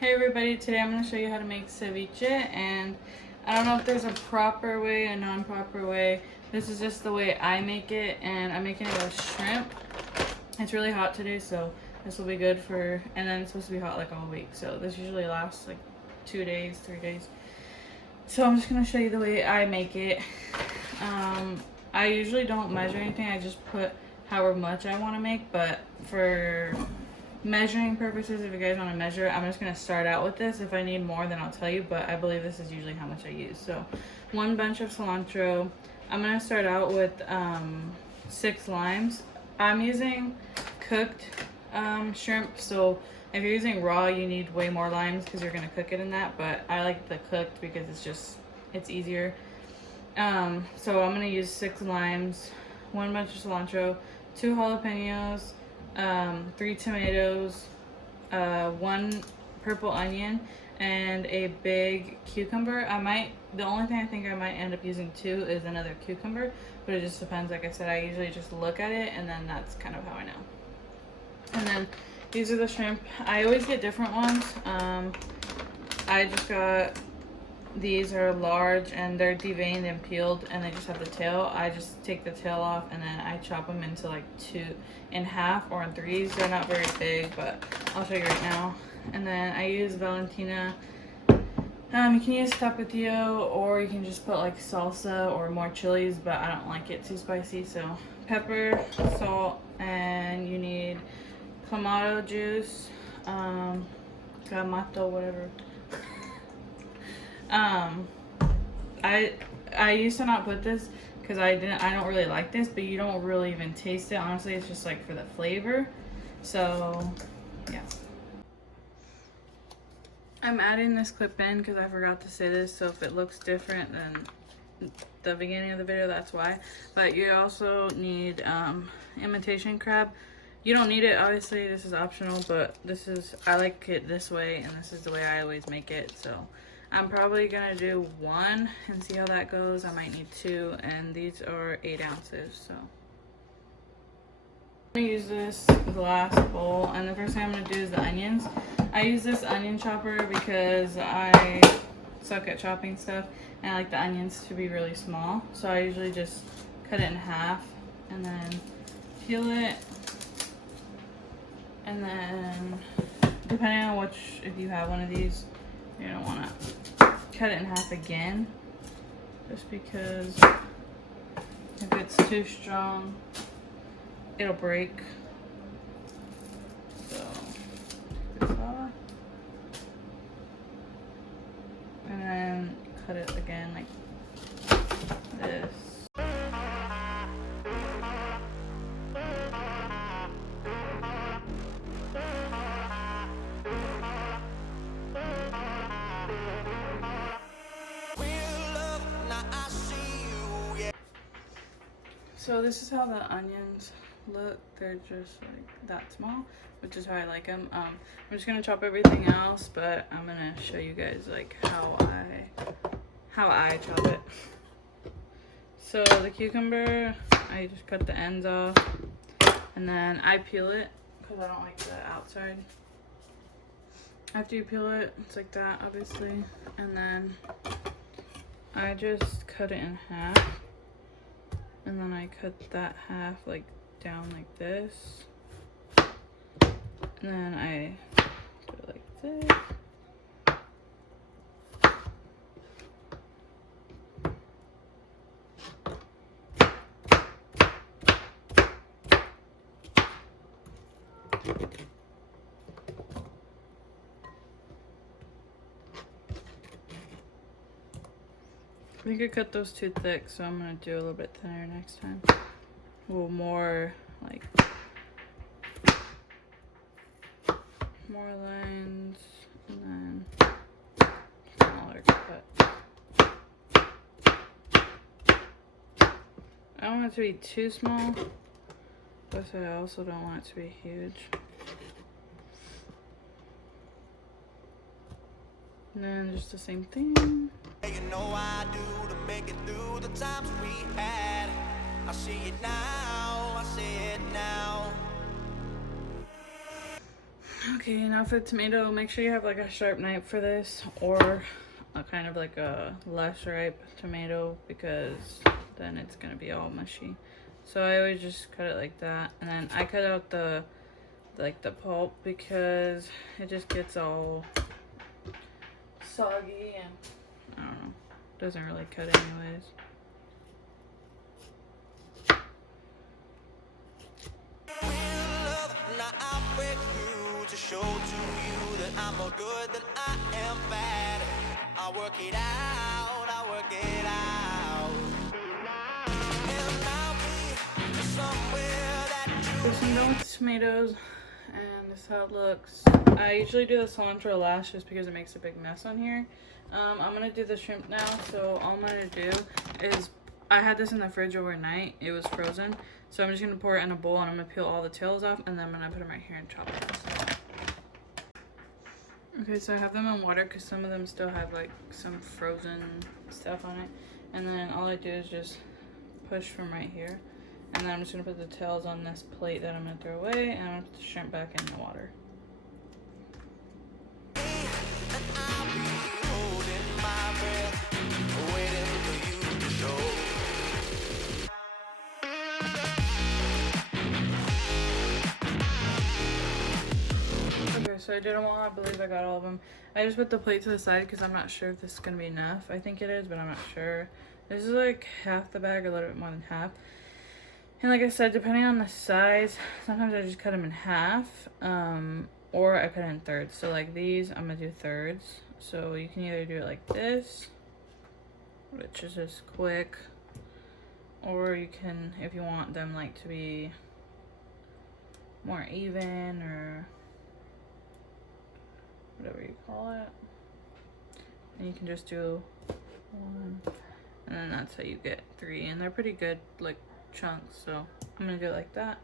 Hey everybody, today I'm going to show you how to make ceviche, and I don't know if there's a proper way, a non-proper way. This is just the way I make it, and I'm making it with shrimp. It's really hot today, so this will be good for, and then it's supposed to be hot like all week, so this usually lasts like 2 days, 3 days. So I'm just going to show you the way I make it. I usually don't measure anything, I just put however much I want to make, but for measuring purposes, if you guys want to measure, I'm just going to start out with this. If I need more, then I'll tell you, but I believe this is usually how much I use. So 1 bunch of cilantro. I'm going to start out with 6 limes. I'm using cooked shrimp, so if you're using raw, you need way more limes because you're going to cook it in that, but I like the cooked because it's easier. So I'm going to use 6 limes, 1 bunch of cilantro, 2 jalapenos, 3 tomatoes, 1 purple onion, and a big cucumber. The only thing I think I might end up using 2 is another cucumber, but it just depends. Like I said, I usually just look at it and then that's kind of how I know. And then these are the shrimp. I always get different ones. I just got, these are large and they're deveined and peeled and they just have the tail. I just take the tail off and then I chop them into like 2 in half or in 3s. They're not very big, but I'll show you right now. And then I use Valentina. You can use tapatio or you can just put like salsa or more chilies, but I don't like it too spicy. So pepper, salt, and you need clamato juice, clamato, whatever. I used to not put this because I don't really like this, but you don't really even taste it. Honestly, it's just like for the flavor. So yeah. I'm adding this clip in because I forgot to say this, so if it looks different than the beginning of the video, that's why. But you also need imitation crab. You don't need it, obviously, this is optional, but I like it this way, and this is the way I always make it. So I'm probably gonna do 1 and see how that goes. I might need 2, and these are 8 ounces. So I'm gonna use this glass bowl, and the first thing I'm gonna do is the onions. I use this onion chopper because I suck at chopping stuff, and I like the onions to be really small. So I usually just cut it in half and then peel it. And then, depending on if you have one of these, you don't want to cut it in half again, just because if it's too strong, it'll break. So, this off, and then cut it again like this. So this is how the onions look. They're just like that small, which is how I like them. I'm just gonna chop everything else, but I'm gonna show you guys like how I chop it. So the cucumber, I just cut the ends off, and then I peel it because I don't like the outside. After you peel it, it's like that, obviously, and then I just cut it in half. And then I cut that half like down like this. And then I do it like this. I think I cut those too thick, so I'm gonna do a little bit thinner next time. Well, more like more lines, and then smaller cut. I don't want it to be too small, but I also don't want it to be huge. And then just the same thing. You know I do to make it through the times we had. I see it now, I see it now. Okay, now for the tomato, make sure you have like a sharp knife for this, or a kind of like a less ripe tomato, because then it's gonna be all mushy. So I always just cut it like that, and then I cut out the pulp because it just gets all soggy and I don't know, doesn't really cut anyways. Now I'll break through to show to you that I'm more good than I am bad. I'll work it out, I'll work it out. And I'll be somewhere that So some done with tomatoes, and this is how it looks. I usually do the cilantro last just because it makes a big mess on here. I'm gonna do the shrimp now, so all I'm gonna do is, I had this in the fridge overnight, it was frozen, so I'm just gonna pour it in a bowl and I'm gonna peel all the tails off, and then I'm gonna put them right here and chop it. Okay, so I have them in water because some of them still have like some frozen stuff on it, and then all I do is just push from right here, and then I'm just gonna put the tails on this plate that I'm gonna throw away, and I'm gonna put the shrimp back in the water. Okay, so I did them all. I believe I got all of them. I just put the plate to the side because I'm not sure if this is gonna be enough. I think it is, but I'm not sure. This is like half the bag, a little bit more than half. And like I said, depending on the size, sometimes I just cut them in half, or I cut it in thirds. So like these, I'm gonna do thirds. So you can either do it like this, which is just quick, or you can, if you want them like to be more even, or whatever you call it, and you can just do one, and then that's how you get 3, and they're pretty good like chunks, so I'm gonna do it like that.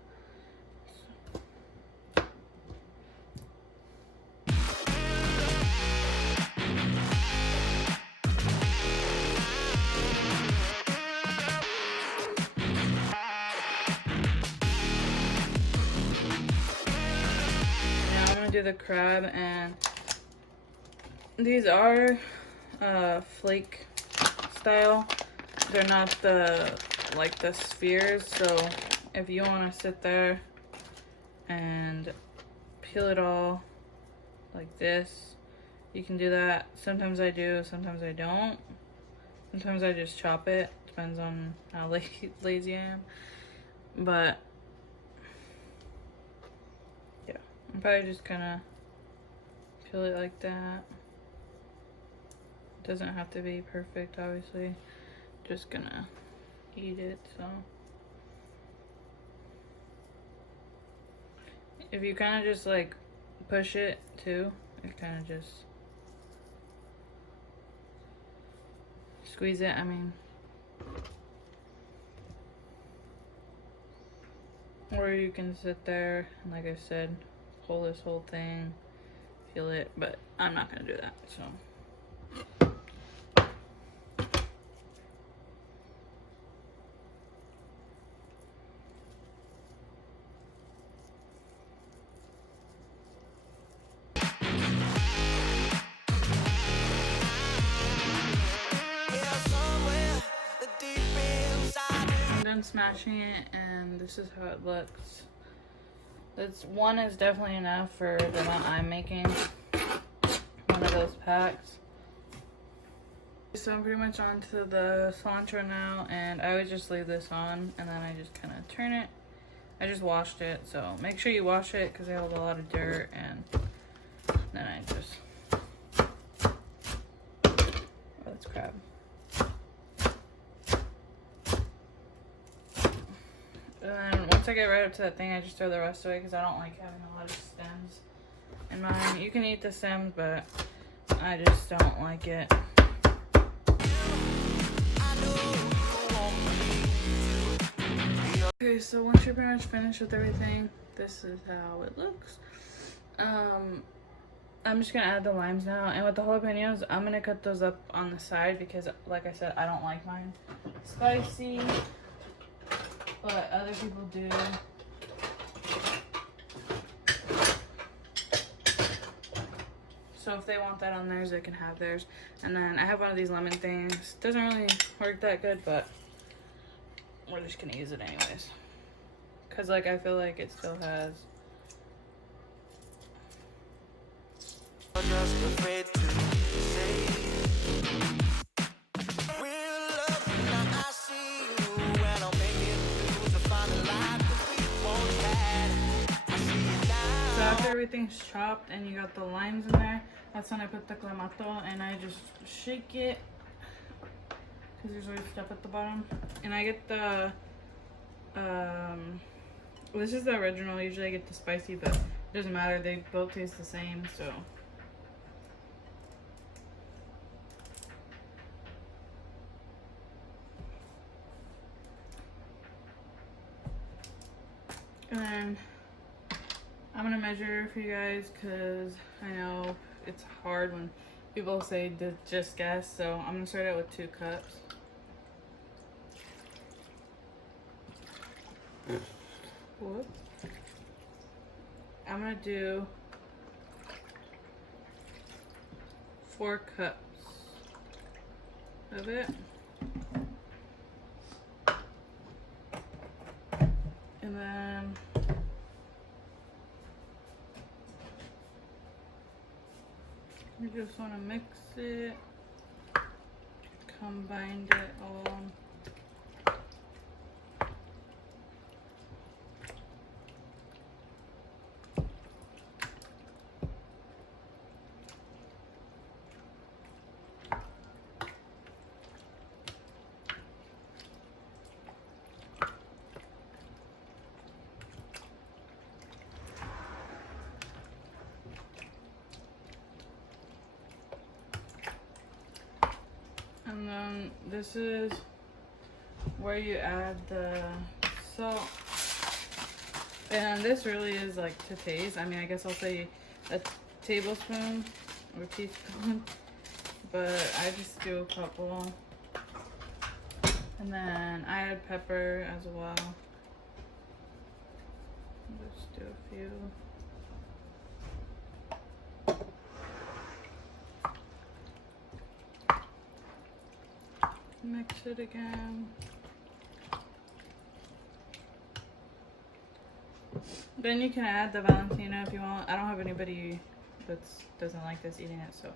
Now I'm gonna do the crab, and these are flake style. They're not the spheres, so if you want to sit there and peel it all like this, you can do that. Sometimes I do, sometimes I don't. Sometimes I just chop it, depends on how lazy I am. But yeah, I'm probably just gonna peel it like that. Doesn't have to be perfect, obviously. Just gonna eat it, so if you kind of just like push it too, it kind of just squeeze it, I mean, or you can sit there and, like I said, pull this whole thing, feel it, but I'm not gonna do that, so. Smashing it, and this is how it looks. This one is definitely enough for the amount I'm making, one of those packs. So I'm pretty much on to the cilantro now, and I would just leave this on, and then I just kind of turn it. I just washed it, so make sure you wash it because they have a lot of dirt, and then I just, oh, that's crab. And then once I get right up to that thing, I just throw the rest away because I don't like having a lot of stems in mine. You can eat the stems, but I just don't like it. Okay, so once you're pretty much finished with everything, this is how it looks. I'm just gonna add the limes now, and with the jalapenos, I'm gonna cut those up on the side because, like I said, I don't like mine spicy. But other people do. So if they want that on theirs, they can have theirs. And then I have one of these lemon things. Doesn't really work that good, but we're just gonna use it anyways. Cause like I feel like it still has. I'm just afraid to say real love. Now I see you when I'm making through to find a life that we once had. I see it now. So after everything's chopped and you got the limes in there, that's when I put the clamato and I just shake it. Cause there's always stuff at the bottom. And I get the, this is the original. Usually I get the spicy, but it doesn't matter. They both taste the same, so. And then I'm gonna measure for you guys because I know it's hard when people say to just guess. So I'm gonna start out with 2 cups. Whoops. I'm gonna do 4 cups of it. And then you just want to mix it, combine it all. And then this is where you add the salt. And this really is like to taste. I mean, I guess I'll say a tablespoon or teaspoon, but I just do a couple. And then I add pepper as well. Just do a few. Mix it again. Then you can add the Valentina if you want. I don't have anybody that doesn't like this eating it, so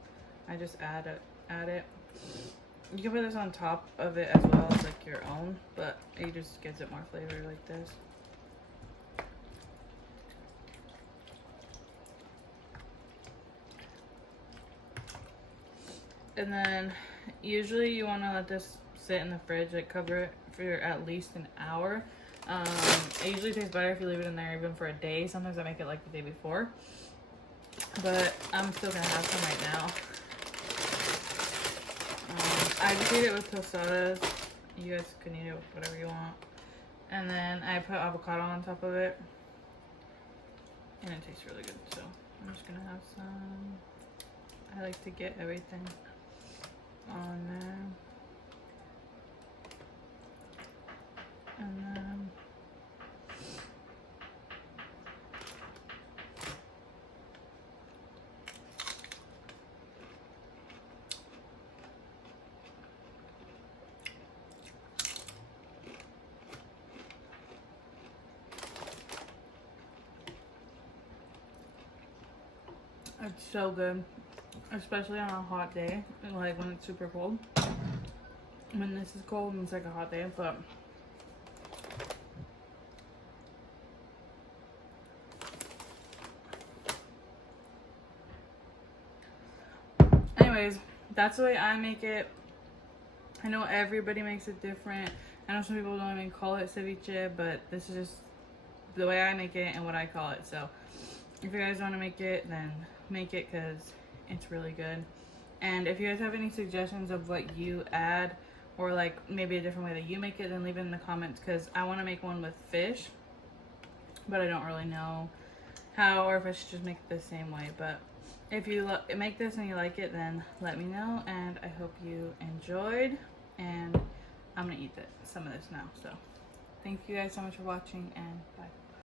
I just add it. You can put this on top of it as well as like your own, but it just gives it more flavor like this. And then usually you want to let this sit in the fridge, like cover it for at least an hour. It usually tastes better if you leave it in there even for a day. Sometimes I make it like the day before, but I'm still gonna have some right now. I just eat it with tostadas. You guys can eat it with whatever you want. And then I put avocado on top of it, and it tastes really good. So I'm just gonna have some. I like to get everything on there. And then it's so good, especially on a hot day, like when it's super cold. When this is cold and it's like a hot day, but anyways, that's the way I make it. I know everybody makes it different. I know some people don't even call it ceviche, but this is just the way I make it and what I call it. So if you guys want to make it, then make it, because it's really good. And if you guys have any suggestions of what you add, or like maybe a different way that you make it, then leave it in the comments, because I want to make one with fish, but I don't really know how, or if I should just make it the same way. But if you make this and you like it, then let me know, and I hope you enjoyed. And I'm gonna eat some of this now. So thank you guys so much for watching, and bye.